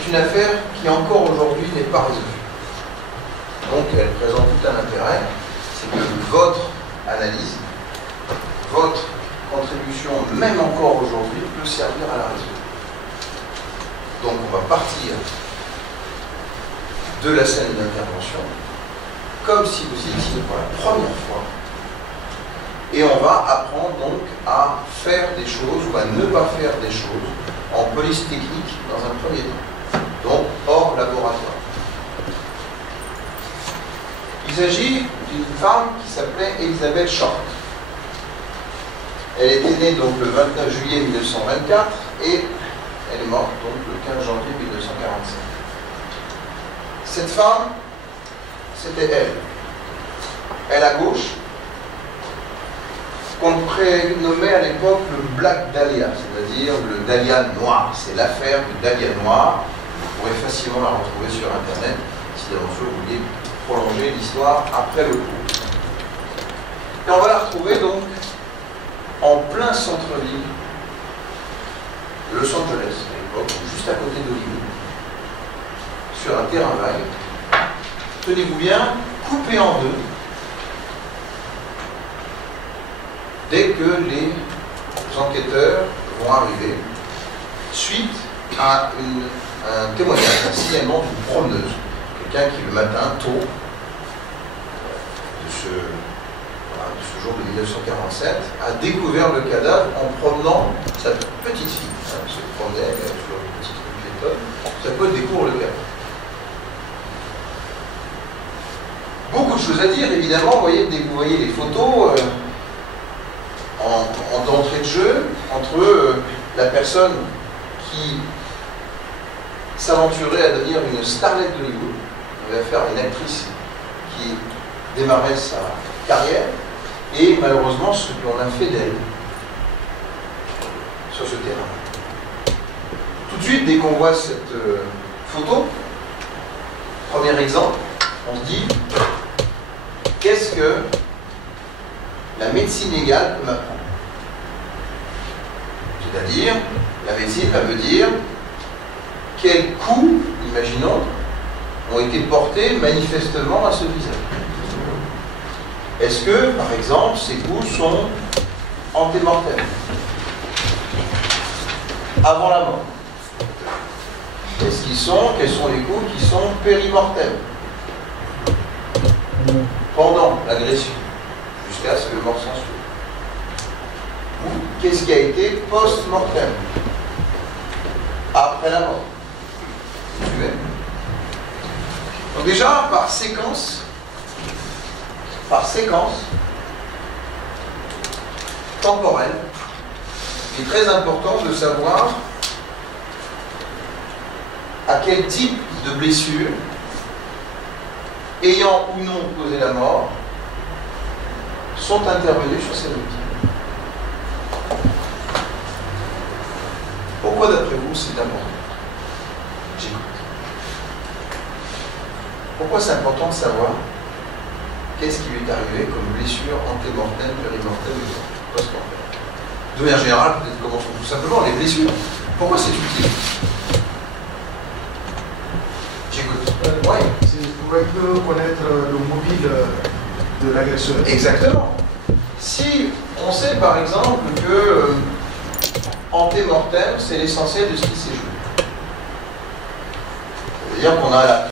c'est une affaire qui encore aujourd'hui n'est pas résolue. Donc elle présente tout un intérêt, c'est que votre analyse, votre contribution, même encore aujourd'hui, peut servir à la résoudre. Donc on va partir de la scène d'intervention comme si vous étiez pour la première fois, et on va apprendre donc à faire des choses ou à ne pas faire des choses en police technique dans un premier temps, donc hors laboratoire. Il s'agit d'une femme qui s'appelait Elizabeth Short. Elle était née donc le 29 juillet 1924 et elle est morte donc le 15 janvier 1947. Cette femme, c'était elle. Elle à gauche, qu'on prénommait à l'époque le Black Dahlia, c'est-à-dire le Dahlia noir. C'est l'affaire du Dahlia noir. Vous pourrez facilement la retrouver sur Internet si d'aventure vous voulez prolonger l'histoire après le cours. Et on va la retrouver donc en plein centre-ville, Los Angeles à l'époque, juste à côté d'Hollywood, sur un terrain vague. Tenez-vous bien, coupé en deux, dès que les enquêteurs vont arriver, suite à un témoignage, un signalement d'une promeneuse, quelqu'un qui le matin, tôt, de ce jour de 1947, a découvert le cadavre en promenant sa petite fille. Elle se promenait, elle avait toujours une petite rue piétonne, sa pote découvre le cadavre. Beaucoup de choses à dire, évidemment, vous voyez les photos en d'entrée de jeu entre la personne qui s'aventurait à devenir une starlette d'Hollywood, on avait affaire à une actrice qui démarrait sa carrière, et malheureusement ce que l'on a fait d'elle sur ce terrain. Tout de suite, dès qu'on voit cette photo, premier exemple, on se dit, qu'est-ce que la médecine légale peut m'apprendre? C'est-à-dire, la médecine, ça veut dire quels coups, imaginons, ont été portés manifestement à ce visage. Est-ce que, par exemple, ces coups sont antémortels, avant la mort? Quels sont les coups qui sont périmortels, pendant l'agression, jusqu'à ce que le mort s'ensuive? Ou qu'est-ce qui a été post-mortem, après la mort? Vous suivez? Donc déjà, par séquence temporelle, il est très important de savoir à quel type de blessure, ayant ou non causé la mort, sont intervenus sur ces victimes. Pourquoi, d'après vous, c'est important? J'écoute. Pourquoi c'est important de savoir qu'est-ce qui lui est arrivé comme blessure antémortelle, périmortelle ou post-mortelle? De manière générale, peut-être commençons tout simplement les blessures. Pourquoi c'est utile? J'écoute. Oui. C'est pour un peu connaître le mobile de l'agresseur. Exactement. Si on sait par exemple que antémortem, c'est l'essentiel de ce qui s'est joué. C'est-à-dire qu'on a la